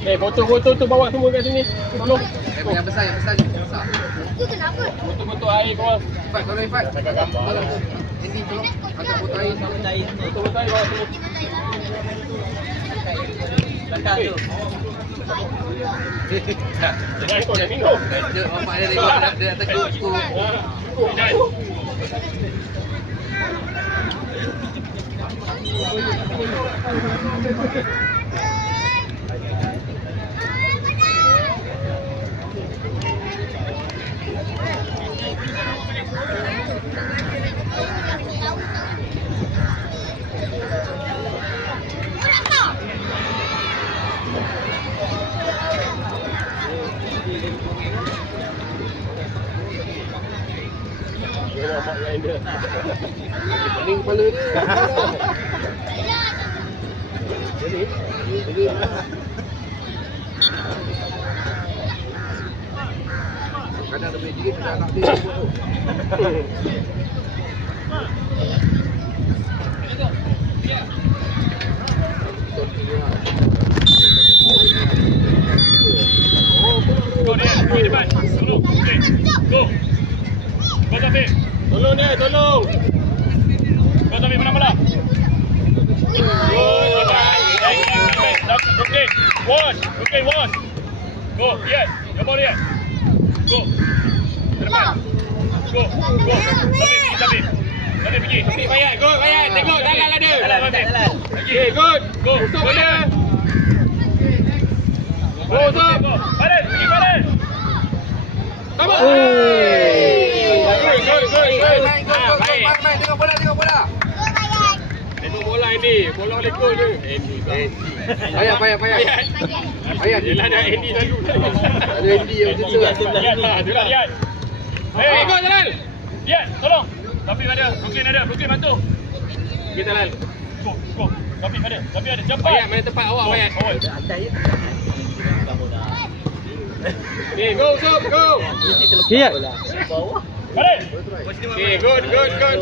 Botol-botol tu bawa semua kat sini. Tolong. Yang besar je. Itu kenapa? Botol-botol air kau. Ifat, tolong Ifat. Agak gambar. Ini tolong angkat botol air. Botol-botol air bawa sini. Belakang tu. Jangan kau dah minum. Dia bapak dia tengok dia tegur cukup. Mak lain dia. Pening kepala dia. Jadi kadang lebih dikit pada anak dia semua tu. Go dia, pergi depan. Tolong. Okey. Go. Kau Taufik. Tolong dia, tolong. Kau Taufik mana-mana. Good, depan. Okay. One. Okay, one. Go, yes. Come on, yes. Go. Ke depan. Go. Taufik. Taufik pergi. Taufik Bayan. Go, Bayan. Tengok dalam ada. Dalam. Okay, good. Go. Usop dia. Go, usop. Baris, pergi baris. Come on. Good. Main, tengok bola. Tengok bola ini. Bola oleh gol je. Payah. Yelah dah Andy selalu. Ada Andy yang macam tu. Lihat lah, dia lah lihat. Hei, ikut Talal. Lihat, tolong. Taufik ada, Brooklyn bantu. Okey Talal. Go. Taufik ada. Cepat. Bayat main tempat awak, Bayat. Okay, go. Iya. Baris. Okay, good. Okay.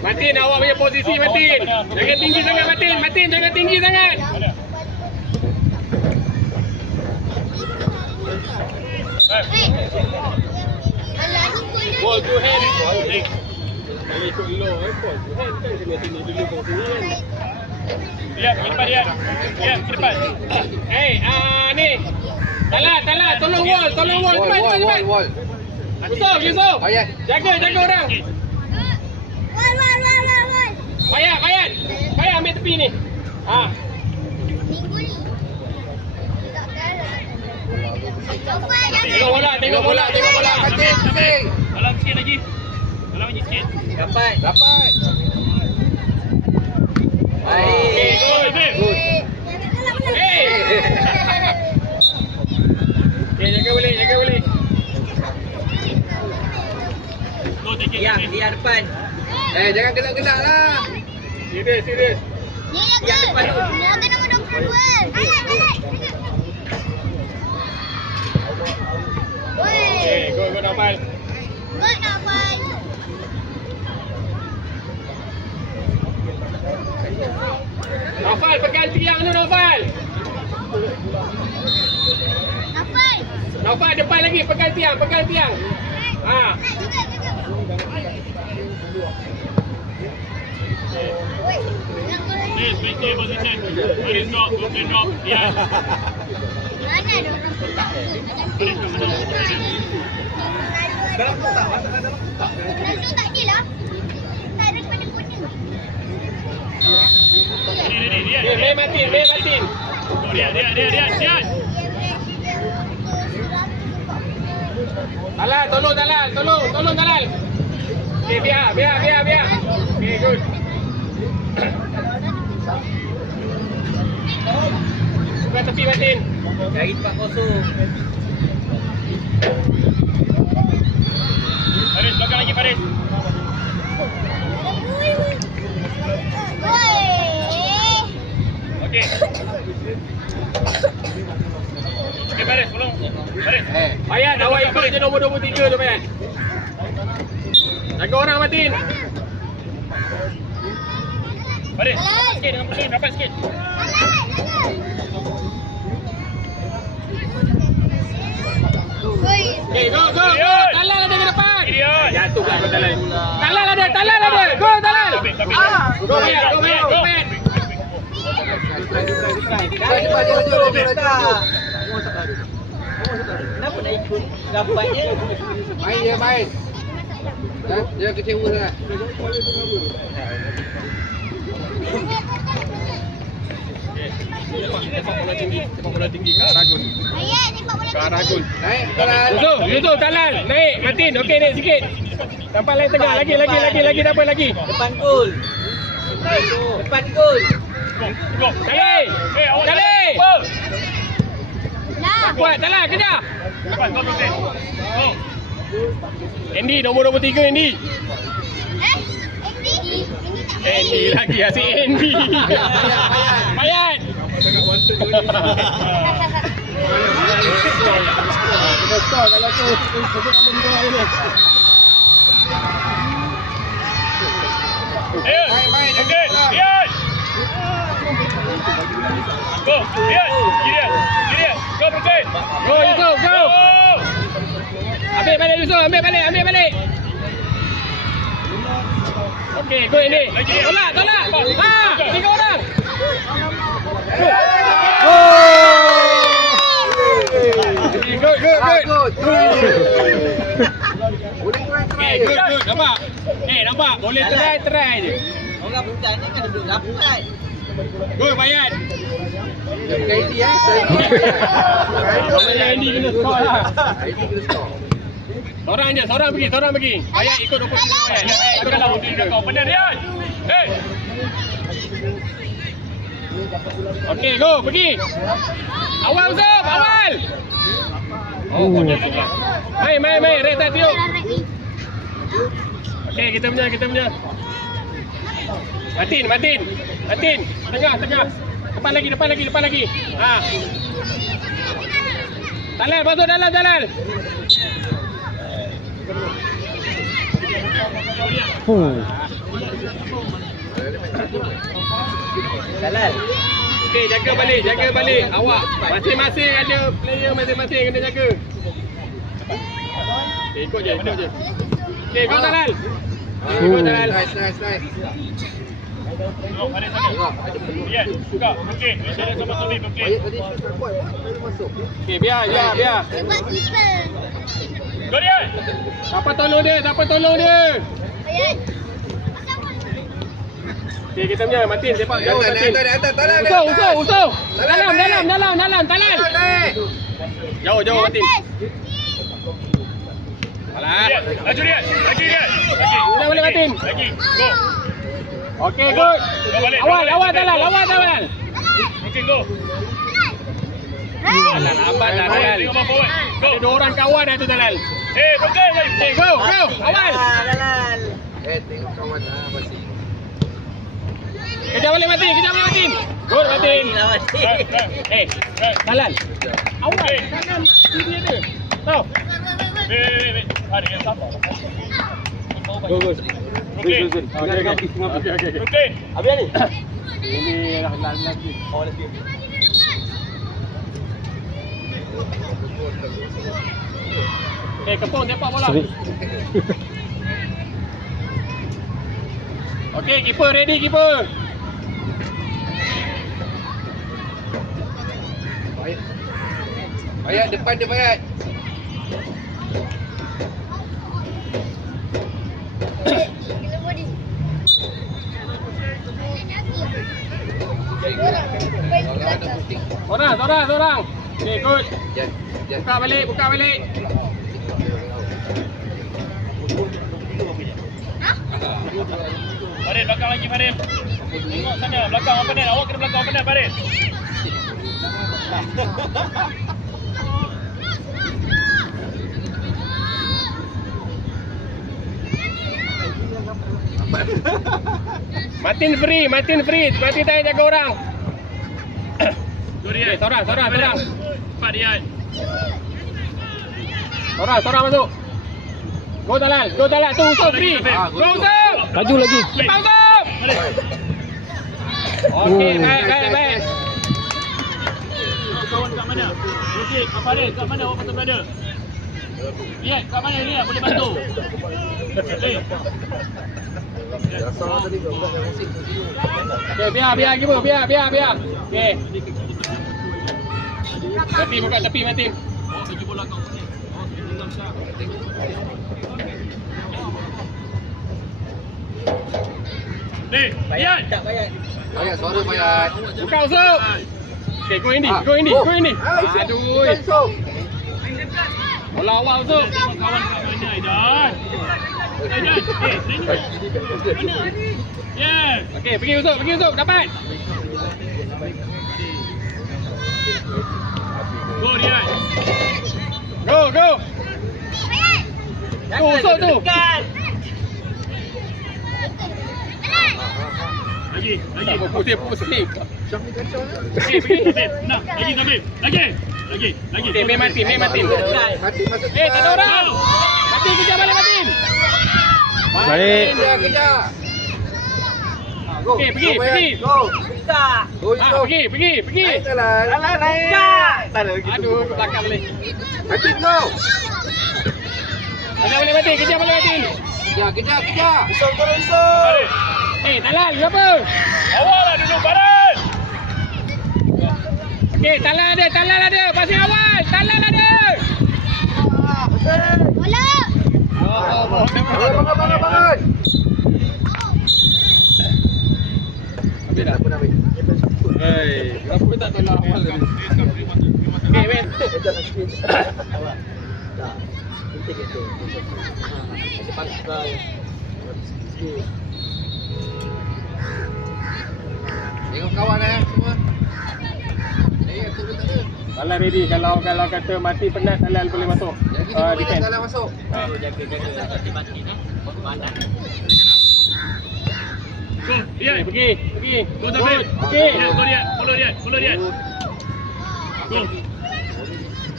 Martin, awak punya posisi Martin. Jangan tinggi sangat Martin, jangan tinggi sangat. Ball to hand. Kalau ikut law, ball to hand kan kena sini dulu ball sini kan. Lihat, pergi depan dia. Lihat, pergi depan. Ni. Talal, tolong wall. Cepat. Wall. Yusuf. Bayat. Jaga orang. Bayat, ambil tepi ni. Tengok bola. Kancing. Dalam sikit lagi. Sikit. Dapat. Baik. Good. Okay, jaga balik. Dia depan. Jangan gelak-gelak lah. Serius. Yang depan tu. Dia nombor 22. Okay, go Nafal. Nafal, pegang tiang tu Nafal. Nafal depan lagi, pegang tiang. Please maintain position. Baris drop. Yeah. Mana ada orang petak? Dalam kotak. Dalam kotak ni lah. Tak ada pada kuning. Dia main Martin. Oh, dia. Talal, tolong Talal. Okay, biar. Okay, good. Buka tepi Martin. Cari tempat kosong. Faris, belakang lagi Faris. Okey. Okey Faris, tolong. Faris. Bayan, awak ikut je nombor 23 tu Bayan. Jaga orang Martin. Farid, dapat sikit dengan Muslim, dapat sikit. Okay, go. Talal ada ke depan. Gideon. Jatuh pula kau Talal. Talal ada. Go Talal. Go man. Kenapa nak ikut dapatnya? Main. Dia kecewa sangat. Sepak bola tinggi ke Aragon. Ayat, sepak bola Ke Aragon. Naik, Talal. Yusuf Talal. Naik. Martin. Okey, naik sikit. Tempat lain tengah. Lagi. Dapat lagi. Depan gol. Depan gol. Go. Kali. Kali. lah. Kuat Talal. Kejar. Depan, go Muslim. Go. Andy. Nombor 23 Andy. Ini tak Andy lagi. Asyik Andy. Mayat. Main. Okay. Gideon. Go. Gideon. Go Muslim. Go Yusuf. Go. Ambil balik Yusuf. Ambil balik. Okey, go Andy. Tolak. Ha, 3 orang. Good. Boleh kurang try Okay, je. good. Nampak? Boleh try je. Orang bertanya kan duduk rapat. Good, Bayat. Kaiti Andy kena score lah. Kaiti kena score. Seorang pergi. Bayat ikut 23 Bayat. Ikut dalam mobil kau. Benar Rian. Hey. Okey, go, pergi. Awal Zub, awal. Oh, main. Red tak tiup. Okey, kita punya. Martin. Tengah. Depan lagi. Ha. Talal, masuk dalam Talal. Talal. Okey, jaga balik. Awak masing-masing ada player masing-masing kena jaga. Okey, ikut je. Okey, go Talal. Go Talal. Nice. Go, Farid sana. Rian, buka. Okey. Saya sama Muslim. Okey. Bayat tadi shoot tak kuat. Baru masuk. Okey, biar. Sebab keeper. Go Rian. Siapa tolong dia? Ayat. Okey, kita punya Martin sepak jauh Martin. Atas, Talal. Usuh. Dalam Talal. Naik. Jauh Martin. Alah. Rian. Laju Rian. Lagi. Dah balik Martin. Lagi. Go. Okey, good. Go balik. Awal Talal. Okey, go. Alah, lambat dah Talal. Tengok bawah forward. Go. Ada 2 orang kawan dah tu Talal. Bukan. Okey, go. Awal. Talal. Tengok kawan masih. Kejar balik Martin. Good Martin. Lawan. Talal. Awal. Tangan sini dia. Tahu. Wait. Ada yang sabar. Go. Okey. Okey. Habis ni. Ini lagi. Oh, lagi. Kepung sepak bola. Okey, keeper ready. Bayat depan dia Bayat. Orang ada putih. Seorang. Okey, good. Jan. Buka balik. Farid, belakang lagi Farid. Tengok sana, belakang opponent. Awak kena belakang opponent Farid. Martin free. Martin tak jaga orang. Go Rian. Okey, seorang. Cepat Rian. Seorang masuk. Go Talal. Tu Usuh free. Go Usuh. Laju lagi. Lepas Usuh. Okey, baik. Kawan kat mana? Okey, apa dia? Kat mana awak patut berada? Lihat kat mana ni boleh bantu. Eh. Dasar tadi bukan yang musik. Okey, biar Gibo, biar. Okey. Mati buka tepi mati. Oh, bagi bola kau. Ni, lihat. Tak bayar. Bayat suara bayat. Buka usuk. Okey, go Indi. Aduh. Bola awal usuk. Tengok kawan kat mana Aidan. Aidan, sini. Mana? Yes. Okey, pergi usuk, dapat. Go dia. Go. Jangan usuk tu. dekat. Lagi. Pusing. Macam ni kacau ni. Pergi. Nah, lagi. Okey, main mati. Mati masuk. Tak ada orang. Mati kejar balik Matin. Baik. Kejar. Go. Okey, pergi. Go. Tak. Go Yusof. Pergi. Naik jalan. Tak ada. Aduh, belakang boleh. Mati go. Kejar balik Matin. Kejar. Usop turun usop. Balik. Talal, kenapa? Awal lah dulu, Baran. Okey, talal ada. Pasang awal. Talal ada. Bola. Bangun. Habis dah. Apa nak ambil? Kenapa tak tolong awal tadi? Okey, wait. Tengok kawan semua. Aku tak ada. Talal ready. Kalau kata mati penat, Talal boleh masuk. Jadi dia boleh Defend. dalam masuk. Jaga mati ni. Panas. Go, lihat. Pergi. Go, Zafir. Okey. Go dia. Follow dia. Go.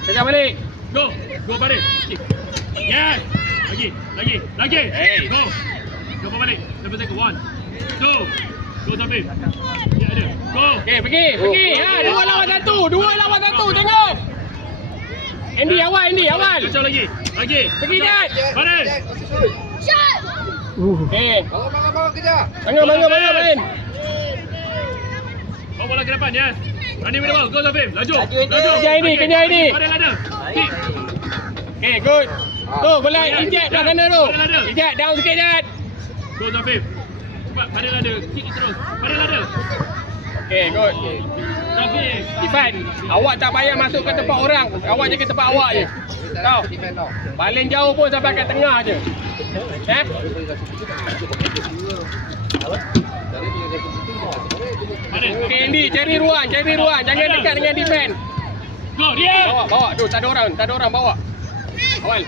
Kejar balik. Go balik. Yes. Lagi. Hey. Go balik. Sampai take 1 2. Go Zafir. Ya ada. Go. Okey, pergi. Dua lawan satu. Tengok. Andy awal. Kacau lagi. Pergi, Jad. Balik. Shot. Okey. Bangun kejar. Bangga main. Bawa bola ke depan, yes. Running with the ball. Go Zafir. Laju. Kejar ini. Padel ada. Kick. Okey, good. Tu, bola ejek dah sana tu. Padel ada. Ejek down sikit, Jad. Go Zafir. Cepat, padel ada. Kick terus. Padel ada. Okey, good. Zafir. Ifan, awak tak payah masuk ke tempat orang. Awak jaga tempat awak je. Tahu? Defend tau. Paling jauh pun sampai kat tengah je. Okey, Andy, cari ruang. Jangan dekat dengan defend. Go, dia. Bawa. Tu, tak ada orang, bawa. Awal.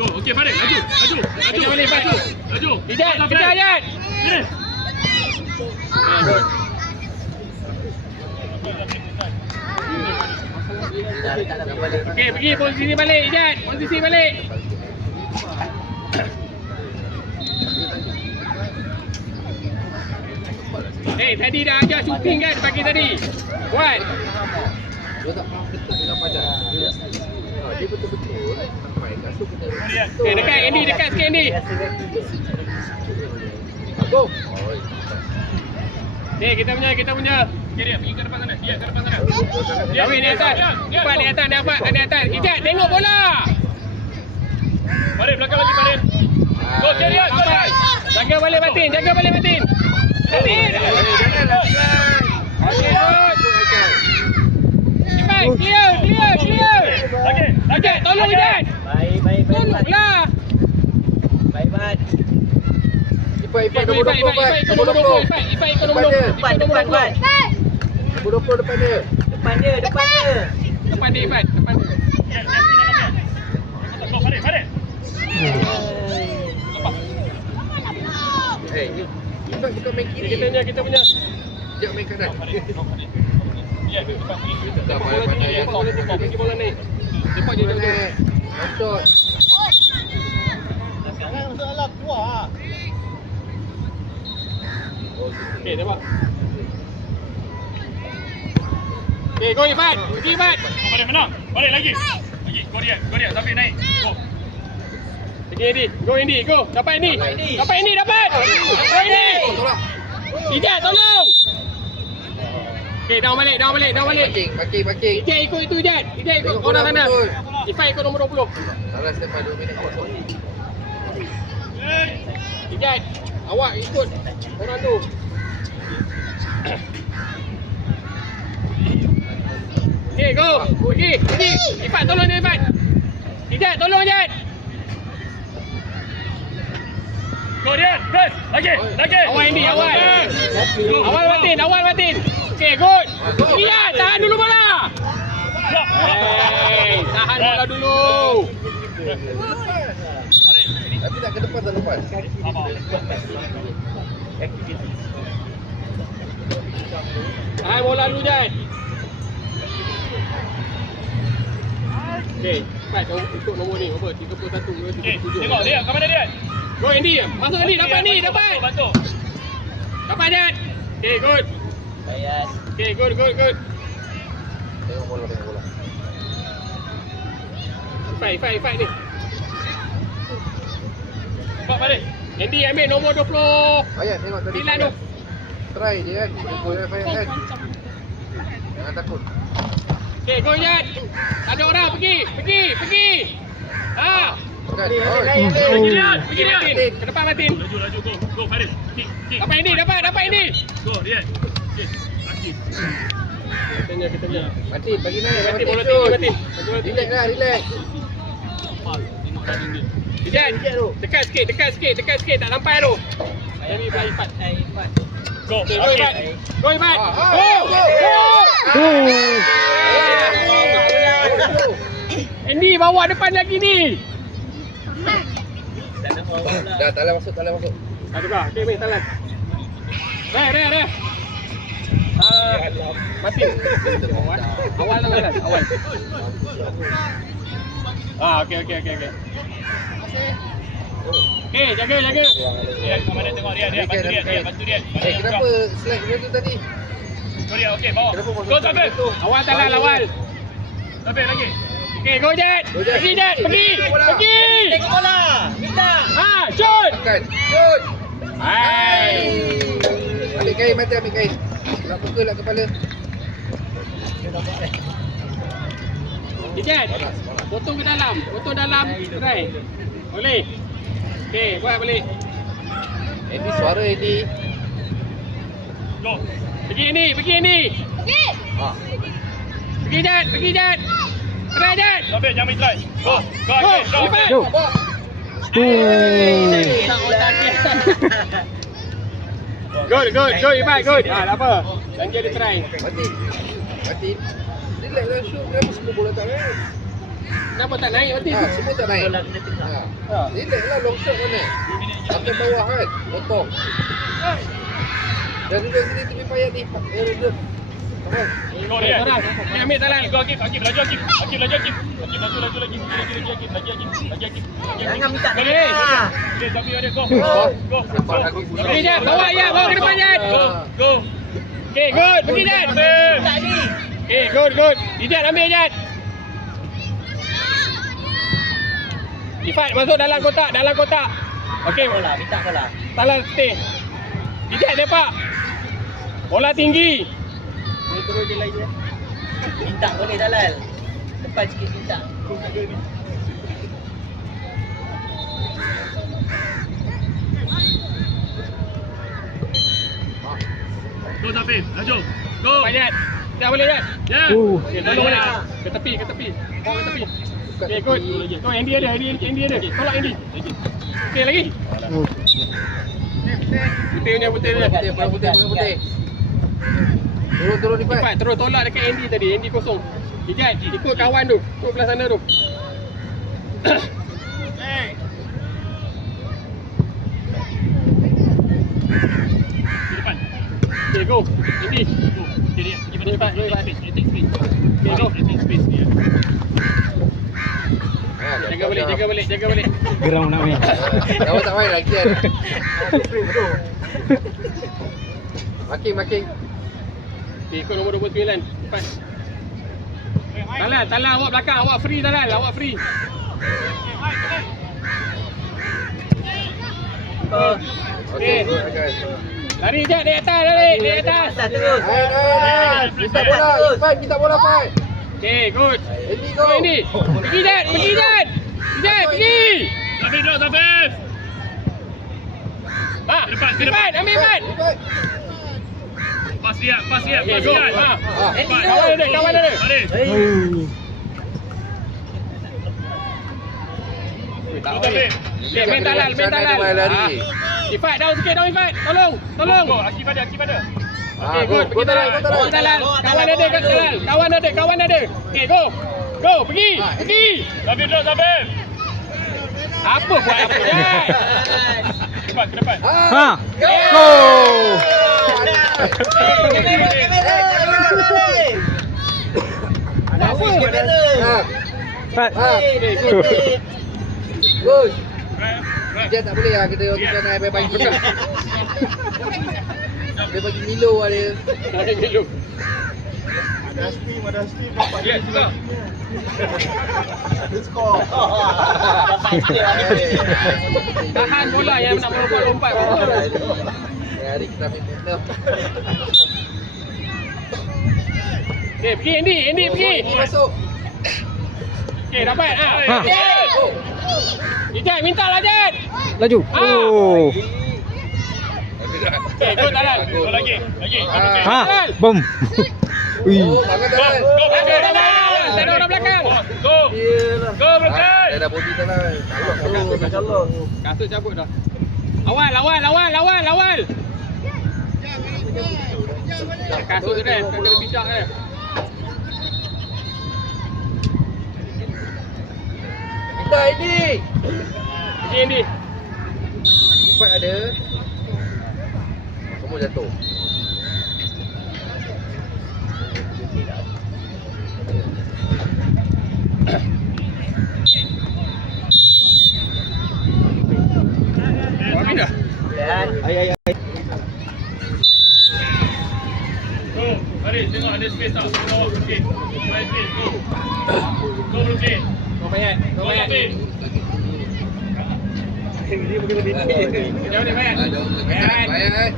Go, okey, balik. Laju. Kejar balik, Ifan. Laju. Ejek, kejar, Jad. Sini. Okey, good. Okey, pergi posisi balik, Ijat. Posisi balik. Tadi dah ajar shooting kan pagi tadi. Buat. Dia tak faham dekat dengan badan. Dia betul-betul sampai kasut kita. Okey, dekat Andy, dekat sikit Andy. Go. Ni kita punya. Okey, dia pergi ke depan sana. Dia ke depan sana. Kawin di atas. Depan di atas, di atas. Ijat, tengok bola. Balik belakang lagi, balik. Go, cari dia. Jaga balik Matin. Matin. Okey, good. Cepat, clear. Lagi. Tolong Ijat. Baik. Tolonglah. Baik. Ifai nombor 20. Ikut nombor 20. Ifai ikut nombor 20. Depan. Nombor 20 depan dia. Depan dia. Depan dia, Ifat. Depan dia. Go, balik. Ifai bukan main kiri. Kita punya. Sekejap main kanan. Ya, depan kiri. Tak Bola pandai. ni. Pergi bola ni. Cepat je dulu. Masuk. Okey, tembak. Okay, go Ifat. Pergi Ifat. Balik menang. Balik lagi. Lagi. Go dia. Tapi naik. Go. Pergi Andy. Go Andy. Go. Dapat Andy. Dapat Andy. Dapat. Go Andy. Tolak. Ijat tolong. Okay, down balik. Parking. Ijat ikut itu Ijat. Ijat ikut Tengok orang bola sana. betul. Ifat ikut nombor 20. Salah step 2 minit kosong. Ijat. Awak ikut orang tu. Okay, go. Pergi. Ifat tolong dia Ifat. Ijat tolong Ijat. Go dia. Press. Lagi. Awal Andy, awal. Awal Martin. Okay, good. Iya, tahan dulu bola. Hey, tahan bola dulu. Tapi tak ke depan tak lepas. Tahan bola dulu Ijat. Okay, Ifat untuk nombor ni apa? 31, Okay. 37. Tengok dia. Kat mana dia? Go Andy. Masuk Andy, dapat Andy, dapat. Bantu. Dapat Ijat. Okay, good. Bayas. Okay, good. Tengok bola. Ifat ni. Bawa balik. Andy ambil nombor 20. Ayat tengok tadi. Sembilan tu. Try je kan. Go Ayat kan. Jangan takut. Okay, go Ijat. Ada orang, pergi. Ha. Bukan. Pergi Martin. Ke depan Martin. Laju. Go Faris. Kick. Dapat Andy, dapat Andy. Go dia. Okay. Aktif. Kita punya. Mati, bagi naik. Martin, bola shoot. tinggi Martin. Relax lah, relax. Tengok dah tinggi. Ijat. Dekat sikit. Tak sampai tu. Jadi belah Ifat. Go. Okay, go Ifat. Go Ifat. Go. Andy bawa depan lagi ni. Dah, tak boleh masuk. Ada juga. Okay, baik, talan. Re. Martin. Awal talan. Okay. Okay, jaga. Dia kat mana tengok dia. Bantu dia. Kenapa slide dia tu tadi? Go dia. Okay, bawa. Go sampai. Awal talan, awal. Sampai lagi. Okay, go Jet. Pergi Jet, pergi. Tengok bola. Minta. Shoot. Makan. Shoot. Hai. Ambil kain, Mati ambil kain. Nak pukul lah kepala. Jet. Potong ke dalam. Try. Boleh. Okay, buat balik. Ini suara ini. Go. Pergi ni. Ha. Pergi Jet. Try Jet. Sampai jangan main try. Go. Ifat. Good, Ifat, good. Tak apa. Dan dia try. Mati. Relax lah shoot. Kenapa semua bola tak naik? Kenapa tak naik Martin? Semua tak naik. Relax lah long shot mana. Sampai bawah kan. Potong. Dan duduk sini tepi payat ni. Duduk. Go dia. Orang. Dia ambil talan. Go Akif. Laju Akif. Laju lagi. Lagi. Jangan minta Boleh. dia. Dia tapi ada go. Go. Pergi Jet, bawa ke depan Jet. Go. Okay, good. Pergi Jet. Minta ni. Okay, good. Ijat ambil Ijat. Ifat masuk dalam kotak. Okay, Bola, minta bola. talan stay. Ijat depak. Bola tinggi. Terus je lagi. Minta boleh Dalal. Depan sikit minta. Go Zafif. Laju. Go. Pak Ijat. Dah boleh Ijat. Ya. Okay, tolong boleh. Ke tepi. Bawa ke tepi. Okay, good. Tu Andy ada. Tolak Andy. Okay, lagi. Putih dia. Putih. Turun Ifat. Ifat terus tolak dekat Andy tadi. Andy kosong. Ijat, ikut kawan tu. Ikut belah sana tu. Di depan. Okay, go. Andy. Go. Jadi Go Ifat. take space. Okay, go. Take space dia. Jaga balik. Geram nak main. Awak tak main lagi kan? Making. Okay, ikut nombor 29. Ifat. Talal awak belakang, awak free Talal, awak free. Okey, guys. Lari je di atas, lari di atas. Atas terus. Minta bola, Fight, minta bola, Fight. Okey, good. Andy, go. Go Andy. Pergi Jad, pergi Jad. Jad, pergi. Zafif dulu, Zafif. Ha, Ke depan, ke Ifat, ambil Ifat. Fight. Pas lihat, pas lihat, Okey, pas go. lihat. Ha. Cepat. Kawan ada, kawan ada. Baris. Tak Go, boleh. Zafif. Okey, main Talal, main Talal. Dia main lari. Ha. Ifat, down sikit, down Ifat. Tolong, tolong. Go, Akif ada, Akif ada. Okey, go, good. go Pergi Talal. Talal, go Talal. Pergi Talal. Kawan ada kat Talal. Kawan ada, kawan ada. Okey, go. Go, pergi. Pergi. Zafif dulu, Zafif. Apa buat apa Jad? Cepat, ke depan. Ha. Go. Pat. Good. Right, right. Dia tak boleh lah kita naik baik-baik juga. Dia bagi Milo lah dia. Lari dulu. Ya, juga. Tahan bola yang nak melompat-lompat. Hari kita ambil momentum. Okey, pergi Andy, Andy pergi. Masuk. Okey, dapat. Ha. Ha. Go. Ijat, minta lah Jad. Laju. Oh. Okey, go Talal. Go lagi, lagi. Ah. Ha. Boom. Ui. Oh, makan Go, tangan. go, Okey, go. Talal. Tak ada orang belakang. Go, Yelah. go, belakang. Dia dah body tangan. InsyaAllah. Kasut cabut dah. Awal, awal, awal, awal, awal. Kasut tu kan, kena bijak kan. Minta ini. Pergi Andy. Cepat ada. Semua jatuh. Habis dah. Go, Baris, tengok ada space tak? Go, Brooklyn. Main space, go. Go, Brooklyn. Kau bayar, kau Go, bayar. Zafif. Jauh dia bayar. Bayar.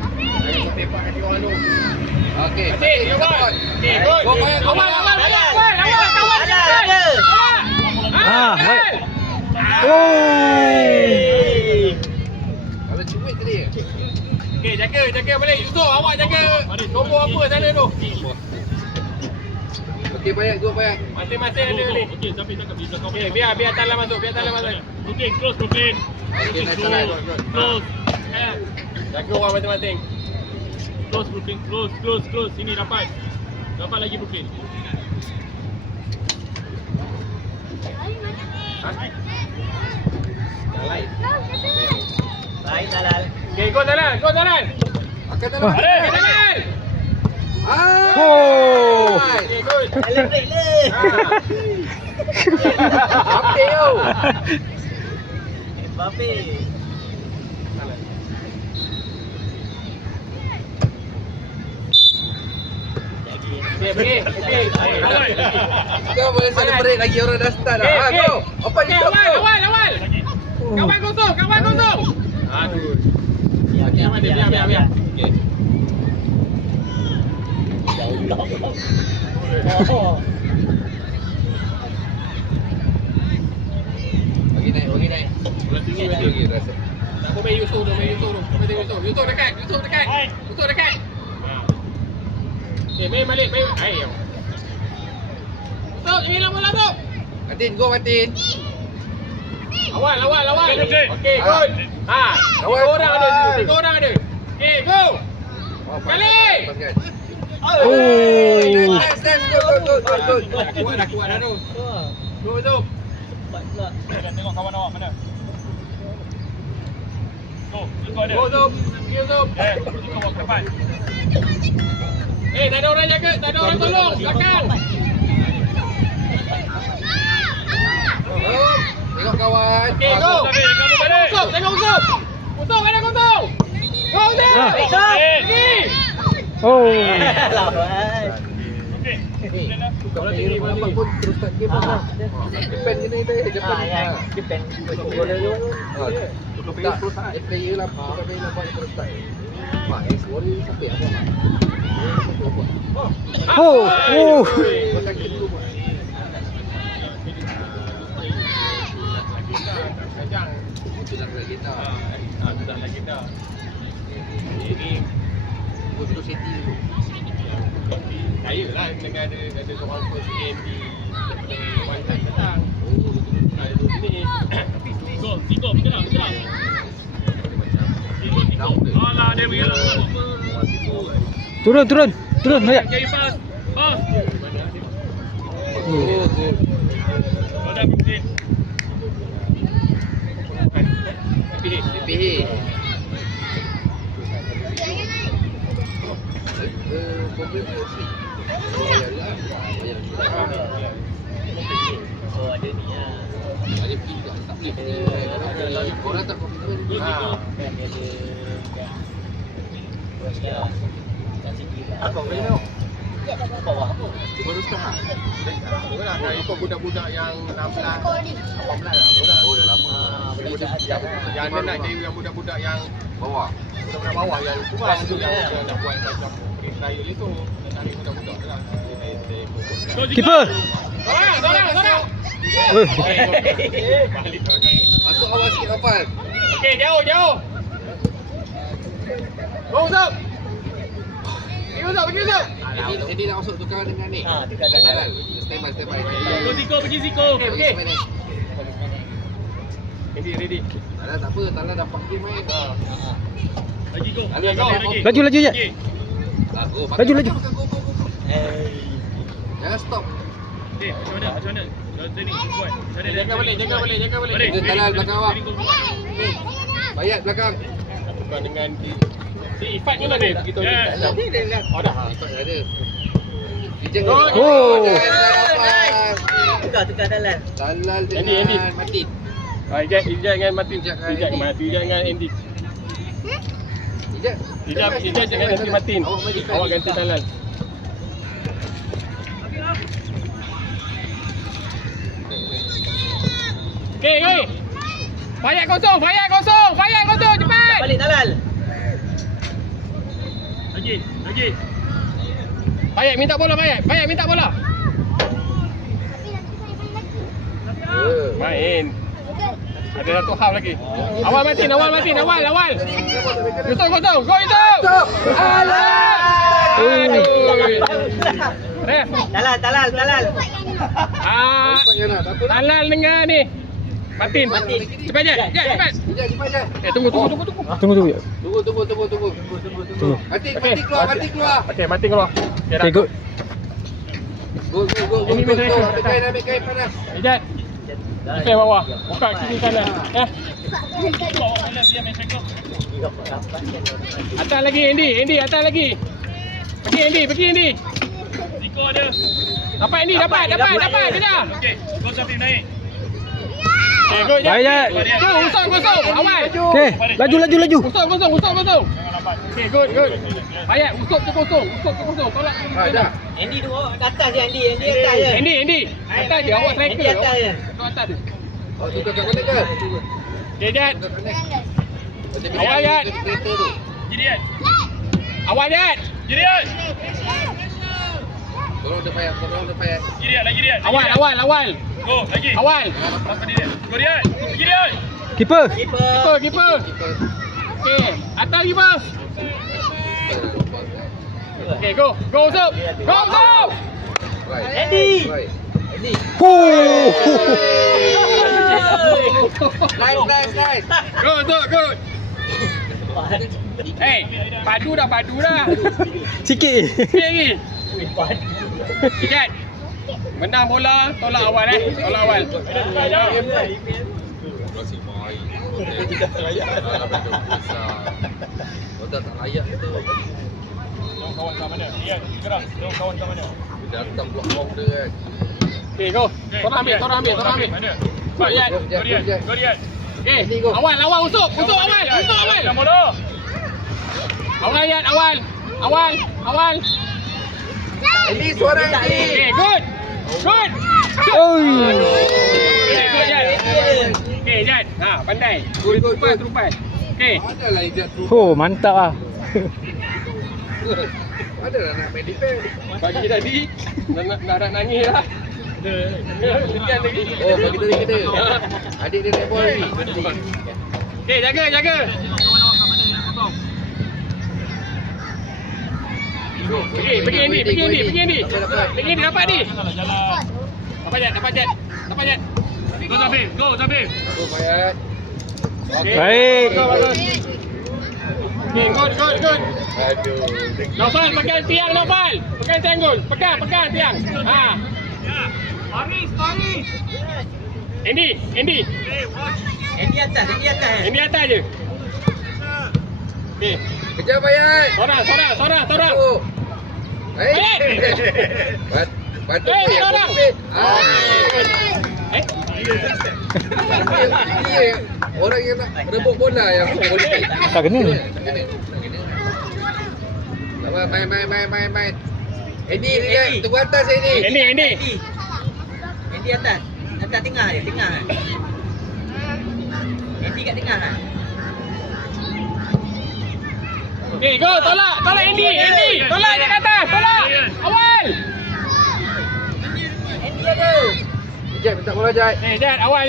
Tembak kat orang tu. Okey. Asyik, dia buat. Okey, good. Go, bayar. Awal, awal, awal, awal, awal, kawan. Ada. Ah, baik. Oh. Kalau cuit tadi. Okey, jaga, jaga balik. Yusof, awak jaga. Nombor apa sana tu? Okey, bayar. Go, bayar. Masing-masing ada ni. Okey, Zafif cakap di belakang. Okey, biar Talal masuk, biar Talal masuk. Brooklyn, close, Brooklyn. Okey, naik tangan. Close. Jaga orang masing-masing. Close, Brooklyn. Close, close, close. Sini dapat. Dapat lagi, Brooklyn. Baik Talal. Okey, go Talal, go Talal. Akan tangan. Okey, Talal. Oh. Okey, good. Celebrate le. Apa yo? Mbappe. Okey, pergi. Okey. Kau boleh celebrate lagi orang dah start dah. Ha, Okey. go. Apa Okey, ni? awal, awal, awal. Kawan kosong, kawan kosong. Aduh. Biar. Okey. Bagi naik. Lagi rasa. Tak boleh Yusof tu, Yusof dekat. Yusof dekat. Okey, main balik, main. Hai. Yusof, jangan lama bola tu. Martin, go Martin. Awal. Okey, Brooklyn. Okey, good. Ha, Awal, tiga orang ada. awal. Tiga orang ada. Okey, go. Balik. Oh. Next, go. Dah kuat dah tu. Go, Yusof. Cepat pula. Dan tengok kawan awak mana. Go, Yusof ada. Go, Yusof. Pergi, Yusof. Yusof awak ke depan. Tak ada orang jaga, tak ada orang tolong. Belakang. Tengok kawan. Okey, go. Zafif, kamu balik. Tengok Yusof. Yusof ada kosong. Go, Yusof. Ah. Pergi. Oh. Lawan. Okey. ni. Tukar player lambat pun terus start game lah. Depend kena kita. Depan. Depend. Tukar player terus start. Player lambat. Tukar player lambat terus start. Mak, sorry sampai apa mak? Oh. Oh. Kau sakit dulu mak. Itu dah kena kita. Sudah lagi dah. Ini Bosco City dulu. saya lah dengan ada seorang first game di Kuantan datang. Ini Ziko, bergerak. Alah, there we go. Turun. Hayat. Carry pass. Pass. Oh, Well done, Mungkin. DPH. Problem dia sih. Oh ada ni lah. Ada tidak tak boleh. Orang tak komitmen. Apa boleh tengok? Bawah apa? Baru start. Itulah dah ikut budak-budak yang 16, 18 lah. Oh dah lama. Yang anda nak jadi yang budak-budak yang Bawah. budak-budak bawah yang kurang tu yang nak buat macam trial itu. Nak cari budak-budak lah. Go, Ziko. Keeper. Sorang. Balik tu. Masuk awal sikit Afan. Okey, jauh. Go Usop. Pergi Usop. Jadi nak masuk tukar dengan ni. Tukar jalan. Stand by. Go, Ziko. Pergi Ziko. Okey. Ready. Tak apa, Tala dapat game main. Lagi go. Lagi. Laju je. Okey. Go. Laju. Jangan stop. Eh, macam mana? Training buat. Jaga balik. Balik. Tala belakang awak. Bayat belakang. Bukan dengan si Ifat ni lah dia. Begitu ni. Oh dah. Tak ada. Dijeng. Oh. Tukar dalam. Talal Andy. dengan Matin. Ijat dengan Martin. Ijat dengan Andy. Ijat dengan Andy Martin. Awak ganti Talal. Okey. Fayat kosong cepat. Balik Talal. Lagi. Fayat minta bola. Main. Ada satu half lagi. Awal Martin. Kosong. Go itu. Alah. Ref. Talal. Talal dengan ni. Martin. Cepat je. Cepat. Tunggu. Tunggu. Tunggu. Matin keluar. Okey, Martin keluar. Okay, good. Go. Ambil kain panas. Ijat. Defend bawah. Buka kiri kanan. Bawa kanan dia main cakap. Atas lagi Andy. Atas lagi. Pergi Andy. Ziko ada. Dapat Andy. Dapat. Kejar. Okey, go Safif naik. Okay, go je. Baik. Go, kosong. Awal. Okay, laju. Kosong. Okay, good. Baik, usuk ke kosong. Tolak. Dah. Andy tu atas je Andy atas je. Andy. Atas je. Awak striker. Andy atas je. Kau atas tu. Oh, tukar kat mana ke? Okay, Jad. Macam Awal, Jad. kereta tu. Gideon. Awal, Jad. Gideon. Tolong dia payah. Gideon. Awal. Go, lagi. Awal. Pas pada dia. Go Gideon. Gideon. Keeper. Keeper. Okay, atas keeper. Okay, go usuk. Right. Andy. Right. Oh. Nice. Good. Hey, padu dah. Sikit. Sikit lagi. Ikat. Menang bola, tolak awal. Masih main. Otak tak layak tu. Kawan kat mana? Ian, gerak. Kawan kat mana? Dia datang blok bom dia kan. Okay, go. Korang ambil. Mana? Go, Ian. Go Ian. Okay, awal. Usuk awal. Dah bola. Awal, Ian. Awal. Ini suara ini. Okay, good. Good. Oi. Okay, good, Jad. Okay, Jad. Ha, pandai. Good, good, good. Terupas. Okay. Adalah ijat tu. Oh, mantap ah. Adalah nak main defend. Bagi tadi nak nangis lah. Lekan lagi. Oh, bagi tadi kena. Adik dia naik bola ni. Okay, jaga. Pergi Andy. Pergi Andy, dapat ni. Dapat Jad. Go Zabib, go Zabib. Go Mayat. Baik. Bagus. Okay, good. Aduh. Nofal, pegang tiang Nofal. Pegang tiang gol. Pegang tiang. Ha. Baris. Andy. Ini atas. Andy atas je. Okay. Kejar Mayat. Sorang. Oh. Mayat. Patut Eh, Mayat. orang. Eh? Dia orang yang nak rebut bola yang boleh. Tak kena. Tak apa, main. Eddie, relax. Tunggu atas Eddie. Andy. Ini atas. Atas tengah je. Ini kat tengah lah. Okay, go. Tolak Andy. Tolak dia kat atas. Tolak. Awal. Ini ada. Jad, minta bola Jad. Jad. Awal.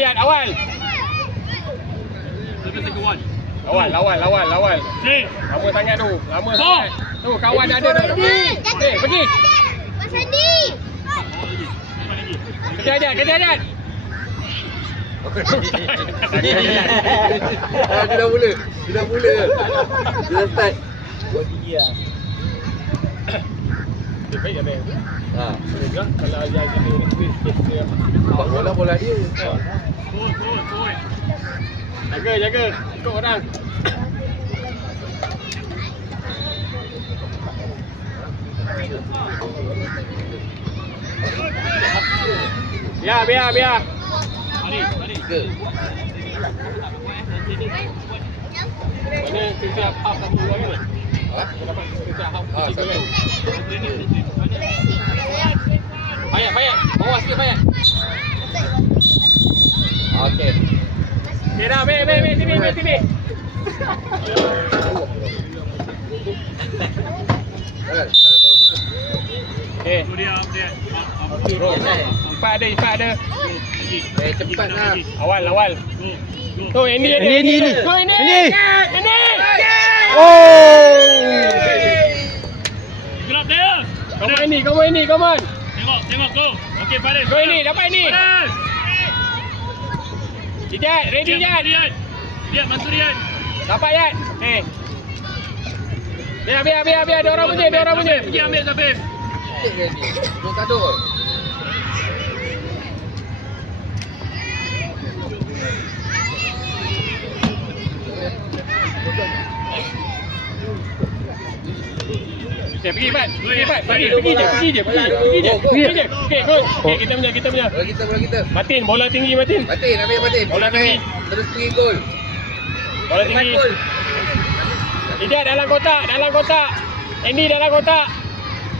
Zabib take one. Awal. Okay. Lama sangat tu. Lama Go. sangat. Tu kawan ada tu. Okay, pergi. Mas Andi. Kejar Jad. Dia dah mula. Dia dah start. Baik ya, baik. Ha. Kalau dia dia Bola dia. Jaga. Ikut orang. Biar. Mari. Ke. Mana setiap half satu orang ni? Ha? Dapat setiap half Ah, tiga satu. kan? Payat. Bawah sikit payat. Okey. Okay dah, baik. Sini. Okay. Tu dia up dia. Ipat ada. Cepatlah. Awal. Tu Andy ada. Andy. Go Andy. Andy. Oh. Gerak dia. Come on. Tengok go. Okey Faris. Go Andy, dapat ni. Faris. Jad, ready Jad. Dia bantu dia. Dapat Jad. Biar dia orang punya. Pergi ambil Zabib. Cek dia ni. Belum kadut. Pergi Pat. Pergi je. Okay, good. Okay, kita punya. Bola kita. Matin, bola tinggi Matin. Ambil Matin. Bola tinggi. Terus pergi gol. Bola tinggi. Tidak dalam kotak. Andy dalam kotak.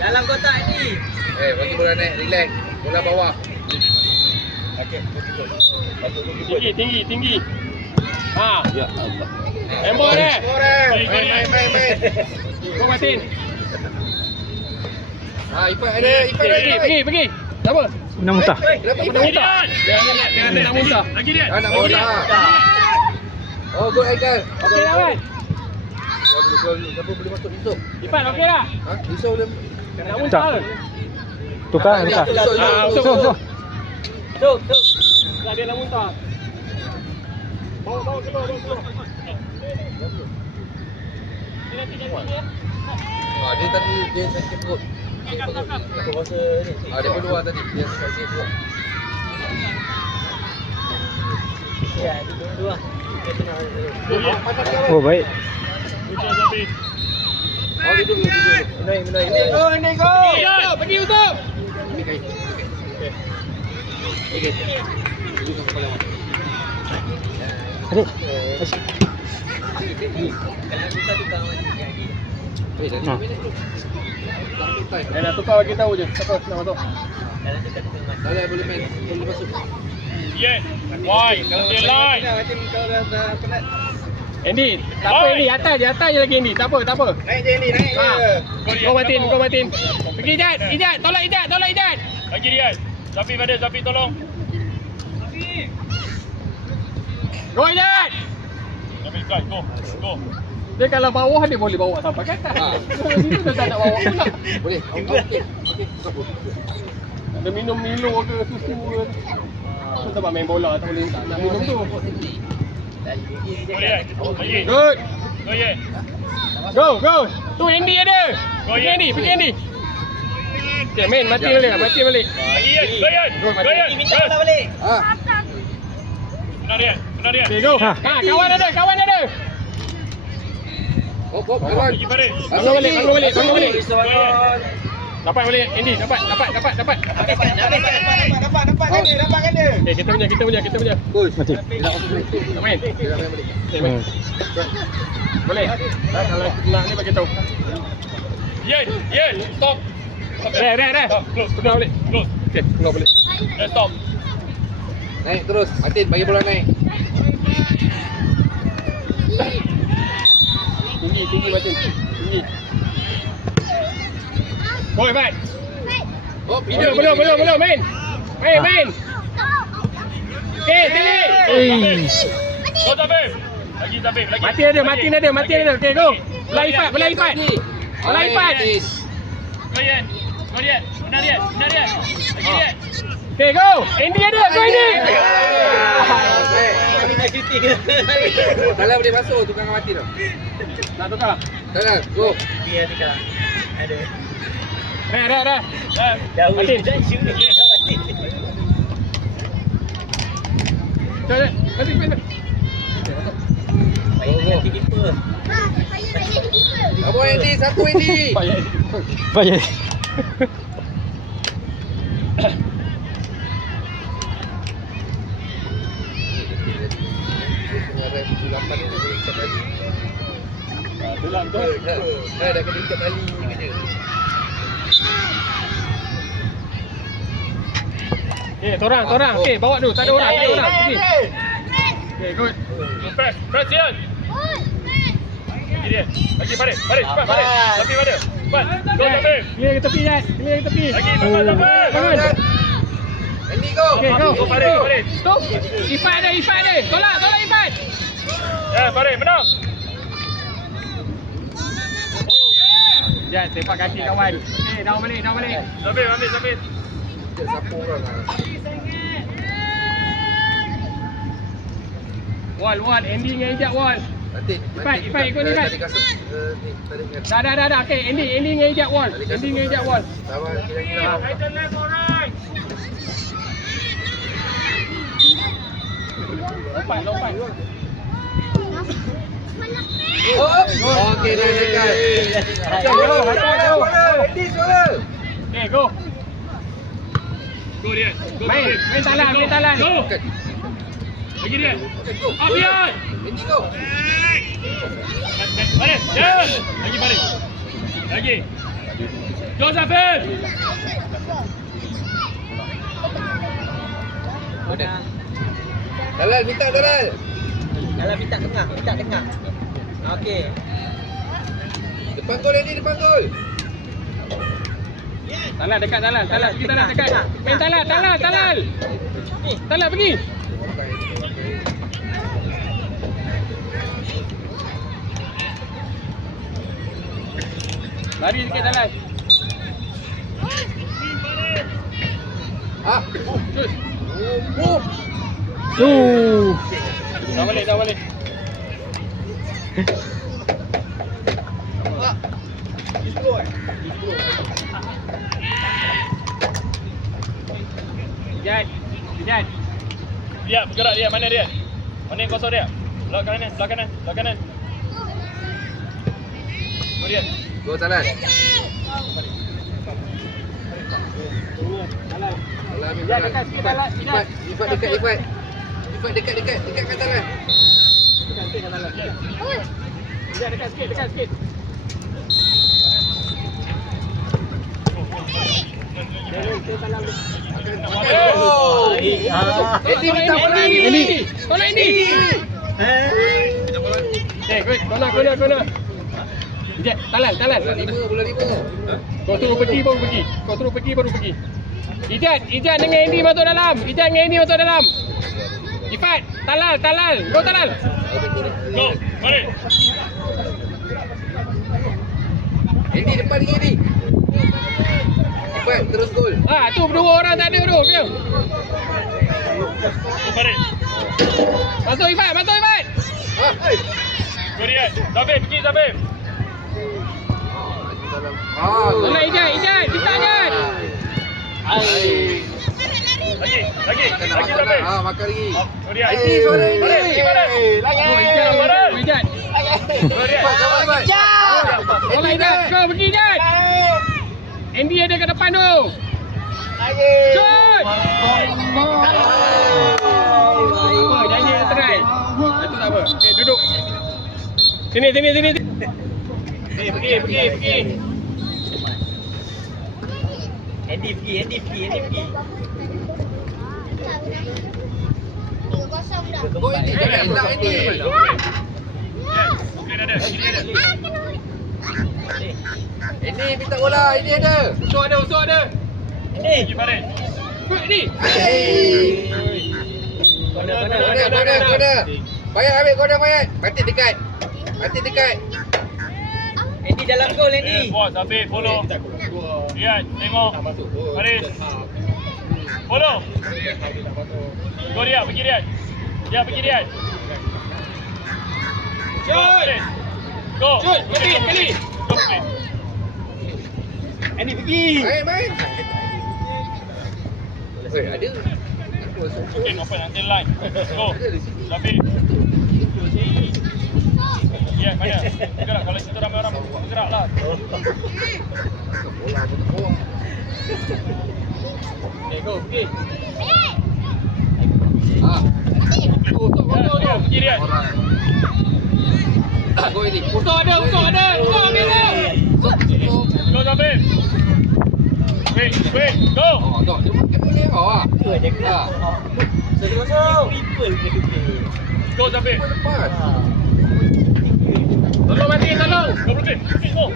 Dalam kotak ini. Bagi bola naik, relax. Bola bawah. Tinggi. Ha. Ya Allah. Embor eh. Main. Go Matin. Ipat ada. Pergi. Siapa? Nak muntah. Kenapa Nak muntah. Dia nak muntah. Lagi dia. Nak bola. Oh, gol Aikal. Okey dah kan? Siapa boleh masuk Yusof? Ipan okey dah? Ha? Yusof boleh. Nak muntah ke? Tukar. Yusof. Tuk. Dah dia nak muntah. Bawa keluar. Dia tadi dia sakit perut. Aku rasa ni. Dia keluar tadi. Dia sakit perut. Ya, dua. Oh, baik. Ucap Zabib. Duduk. Ini go. Pergi Yusof. Ini kain. Okey. Duduk kepala. Aduh. Kalau buka tukang lagi. Dah Ha. 5 minit tu. time. Dah tukar bagi tahu je. Siapa nak masuk? Dalam tu tak tengok. Dalam boleh main, boleh masuk. Yes. Wide. Stay line. Macam kau dah penat. Andy, tak apa Andy, atas je lagi Andy. Tak apa. Naik je ni, naik je. Kau Martin. Pergi Ijat, tolong Ijat. Lagi dia. Zafi ada, Zafi tolong. Go Ijat. Zafi try, go. Dia kalau bawah dia boleh bawa sampai ke atas. Ini dah tak nak bawa pula. Boleh. Okey. Okey. Ada minum Milo ke susu ke. Tu sebab main bola tak boleh tak nak minum tu. Go dia. Lagi. Good. Go ye. Go. Tu Andy ada. Go, Pergi Ian. Andy. Okay, main mati balik. Lagi ye. Go ye. Minta bola balik. Ah. Benar dia. Okay, go. Ha, kawan ada. Hop, kawan. Lagi Farid. Bangun balik. Dapat balik Andy, dapat. Dapat kan dia. Okay, kita punya. Push. Mati. Tidak masuk balik. Tak main. Tidak main balik. Okay, main. Boleh. Kalau nak ni bagi tahu. Yes. Stop. Dah. Close. Tengah balik. Close. Okay, tengah balik. Stop. Naik terus. Martin bagi bola naik. Tinggi Martin. Tinggi. Go Ivan. Hop, Belum main. Main. Okay, sini. Go Zafi. Lagi. Martin ada. Okay, go. Bola Ifat. Go ye. Benar dia. Lagi dia. Okay, go. Andy ada. Go Andy. Kami nak shooting. Dalam boleh masuk tukang Martin tu. Nak tukar. Dalam, go. Dia tukar. Ada. Dah. Jauh Martin. dah shoot dia Martin. Martin main. Baik nak keeper. Apa Andy? Satu Andy. Payah. Dalam tu. Dah kena ikat tali kerja. Torang. Okay, bawa dulu. Tak ada orang. Pergi. Okay, good. Press Ian. Lagi dia. Lagi Farid. Cepat Farid. Zafi ada. Cepat. Go Zafi. Clear ke tepi, Jad. Lagi cepat Zafi. Bangun. Andy go. Okay, go. Go Farid. Tu. Ifat ada. Tolak Ifat. Farid menang. Jad, sepak kaki kawan. Okay, down balik. Zafi ambil. Siapa orang lah. Wall. Andy dengan Ijat wall. Martin. Ifat, ikut ni, Ifat. Tadi kasut. Ni, tadi dengan. Dah. Okay, Andy dengan Ijat wall. Sabar, kira-kira. Lompat. Hop. Okey, dah dekat. Andy, suara. Okay, go. Go dia. Go Main talan. Go. Lagi dia. Abian. Andy go. Farid. Jalan. Lagi Farid. Lagi. Go Zafi. Dalal, minta Dalal. Kalau minta tengah. Okey. Depan gol Andy, depan gol. Talan dekat. Pergi talan dekat. Main talan. Talan pergi. Lari sikit talan. Ah. Shoot. Oh. Dah balik. Jad. Dia bergerak dia. Mana dia? Mana yang kosong dia? Belah kanan. Go dia. Go Dalal. Jad dekat sikit talan. Ifat dekat. Ifat dekat kat Dalal. Jad dekat sikit. Oh. Ah. Andy minta bola ni. Andy. Tolak Andy. Okay, good. Kona. Ijat, talan. Bola 5. Kau terus pergi baru pergi. Ijat dengan Andy masuk dalam. Ifat, talal. Go talal. Go. Mari. Andy depan ni Andy. Cepat terus gol. Tu berdua orang tak ada tu. Diam. Mari. Masuk Ifat. Go dia. Zabib, pergi Zabib. Tolak Ijat. Kita kan. Lagi Zabib. Makan lagi. Go dia. Andy suara Andy. Balik, pergi balik. Ijat. Go dia. Tolak Ijat. Go pergi Ijat. Andy ada kat depan tu. Shoot. Apa? Janji dia try. Itu tak apa. Okay, duduk. Sini. Pergi. Andy pergi. 3-0 dah. Go Andy. Jangan hilang Andy. Okey dah ada. Andy minta bola. Andy ada. Usuk ada. Pergi balik. Good Andy. Kona. Bayat ambil kona bayat. Batik dekat. Andy dalam gol Andy. Puas Zabib, follow. Lihat, tengok. Baris. Follow. Go dia, pergi dia. Pergi dia. Shoot. Go. Shoot. Kali. Go, pergi. Andy pergi. Main. Ada. Okay, open until line. Go. Zabib. Ya, mana? Gerak. Kalau situ ramai orang, geraklah. Bola betul. Okay, go. Pergi. Ya, pergi dia. Go Andy. Usuk ada. Usuk ambil dia. Go Zabib. Wait, go. Tak. Dia makan boleh kau ah. Tu aja ke. People. Go Zabib. Lepas. Tolong mati. Go Brooklyn. Go.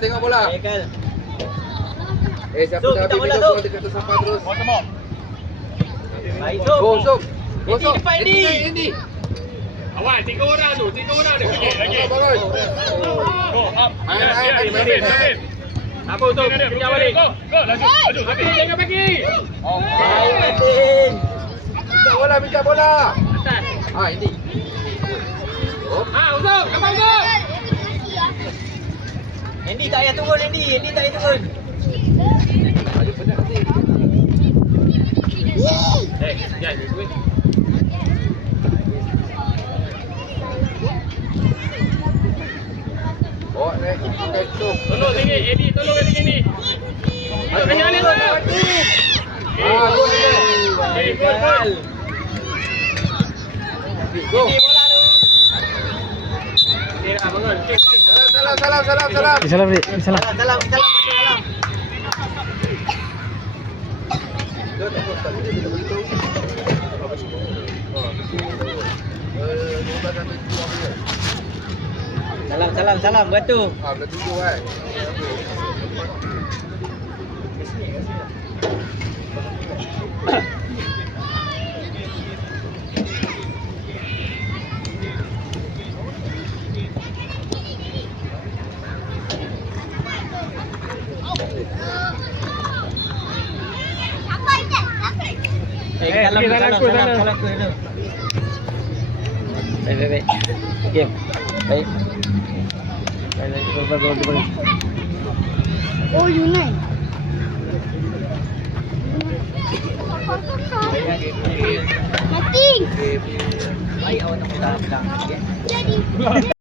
Tengok bola. Ekal. Siapa Sok, dah minta habis bola, minum Sok. gol dekat atas sampah terus. One more. Baik Go Sok. Andy depan Andy. Andy. Awal, 3 orang tu. 3 orang dia. Lagi. Bangun. Go up. Main. Zabib. Apa tu? Pinjam balik. Go. Laju. Zabib. Jangan pergi. Baik Andy. Minta bola. Atas. Andy. Usuk. Abang usuk. Andy tak payah turun Andy. Ada penat nanti. Jangan duit. Bawa naik tu. Tolong sini. Eddie, tolong kat sini. Masuk kena alih tu. Gol dia. Okay, gol. Go. bola tu. Okay dah, bangun. Okay. Salam. Salam. Salam. Batu. Dah 7 kan. Salam. Baik. Game. Baik. Baik. Oh, Yunai. Mati. Baik awak nak pulang. Jadi.